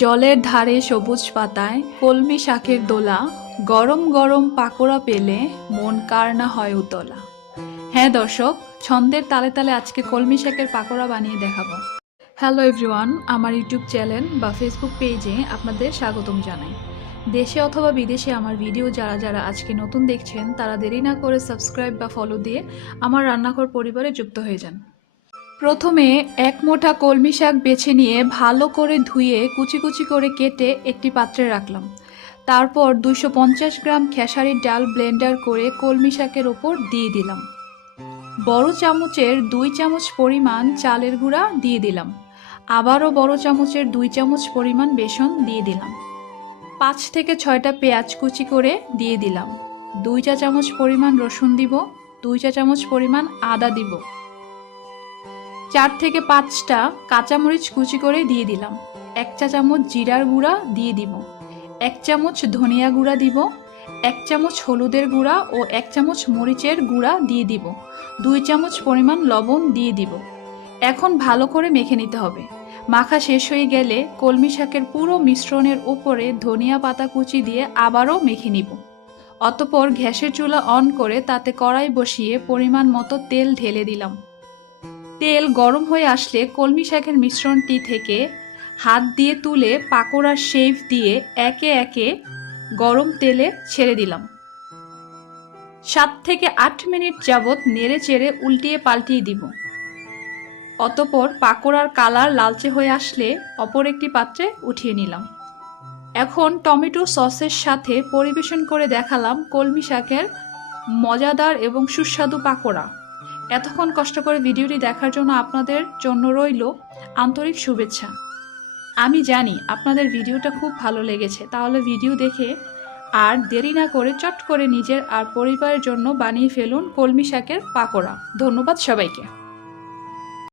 জলের ধারে সবুজ পাতায় কলমি শাকের দোলা, গরম গরম পাকোড়া পেলে মন কার না হয় উতলা। হ্যাঁ দর্শক, ছন্দের তালে তালে আজকে কলমি শাকের পাকোড়া বানিয়ে দেখাবো। হ্যালো এভরিওয়ান, আমার ইউটিউব চ্যানেল বা ফেসবুক পেজে আপনাদের স্বাগতম জানাই। দেশে অথবা বিদেশে আমার ভিডিও যারা যারা আজকে নতুন দেখছেন তারা দেরি না করে সাবস্ক্রাইব বা ফলো দিয়ে আমার রান্নাঘর পরিবারে যুক্ত হয়ে যান। প্রথমে এক মুঠা কলমি শাক বেছে নিয়ে ভালো করে ধুয়ে কুচি কুচি করে কেটে একটি পাত্রে রাখলাম। তারপর 250 গ্রাম খেসারির ডাল ব্লেন্ডার করে কলমি শাকের ওপর দিয়ে দিলাম। বড় চামচের 2 চামচ পরিমাণ চালের গুঁড়া দিয়ে দিলাম। আবারও বড় চামচের 2 চামচ পরিমাণ বেসন দিয়ে দিলাম। 5 থেকে 6টা পেঁয়াজ কুচি করে দিয়ে দিলাম। 2 চা চামচ পরিমাণ রসুন দিব। 2 চা চামচ পরিমাণ আদা দিব। 4 থেকে 5টা কাঁচামরিচ কুচি করে দিয়ে দিলাম। 1 চা চামচ জিরার গুঁড়া দিয়ে দিব। 1 চামচ ধনিয়া গুঁড়া দিব। 1 চামচ হলুদের গুঁড়া ও 1 চামচ মরিচের গুঁড়া দিয়ে দিব। 2 চামচ পরিমাণ লবণ দিয়ে দিব। এখন ভালো করে মেখে নিতে হবে। মাখা শেষ হয়ে গেলে কলমি শাকের পুরো মিশ্রণের উপরে ধনিয়া পাতা কুচি দিয়ে আবারও মেখে নিব। অতঃপর গ্যাসের চুলা অন করে তাতে কড়াই বসিয়ে পরিমাণ মতো তেল ঢেলে দিলাম। তেল গরম হয়ে আসলে কলমি শাকের মিশ্রণটি থেকে হাত দিয়ে তুলে পাকোড়ার শেপ দিয়ে একে একে গরম তেলে ছেড়ে দিলাম। 7 থেকে 8 মিনিট যাবৎ নেড়ে চেড়ে উল্টিয়ে পাল্টিয়ে দিব। অতঃপর পাকোড়ার কালার লালচে হয়ে আসলে অপর একটি পাত্রে উঠিয়ে নিলাম। এখন টমেটো সসের সাথে পরিবেশন করে দেখালাম কলমি শাকের মজাদার এবং সুস্বাদু পাকোড়া। এতক্ষণ কষ্ট করে ভিডিওটি দেখার জন্য আপনাদের জন্য রইল আন্তরিক শুভেচ্ছা। আমি জানি আপনাদের ভিডিওটা খুব ভালো লেগেছে, তাহলে ভিডিও দেখে আর দেরি না করে চট করে নিজের আর পরিবারের জন্য বানিয়ে ফেলুন কলমি শাকের পাকোড়া। ধন্যবাদ সবাইকে।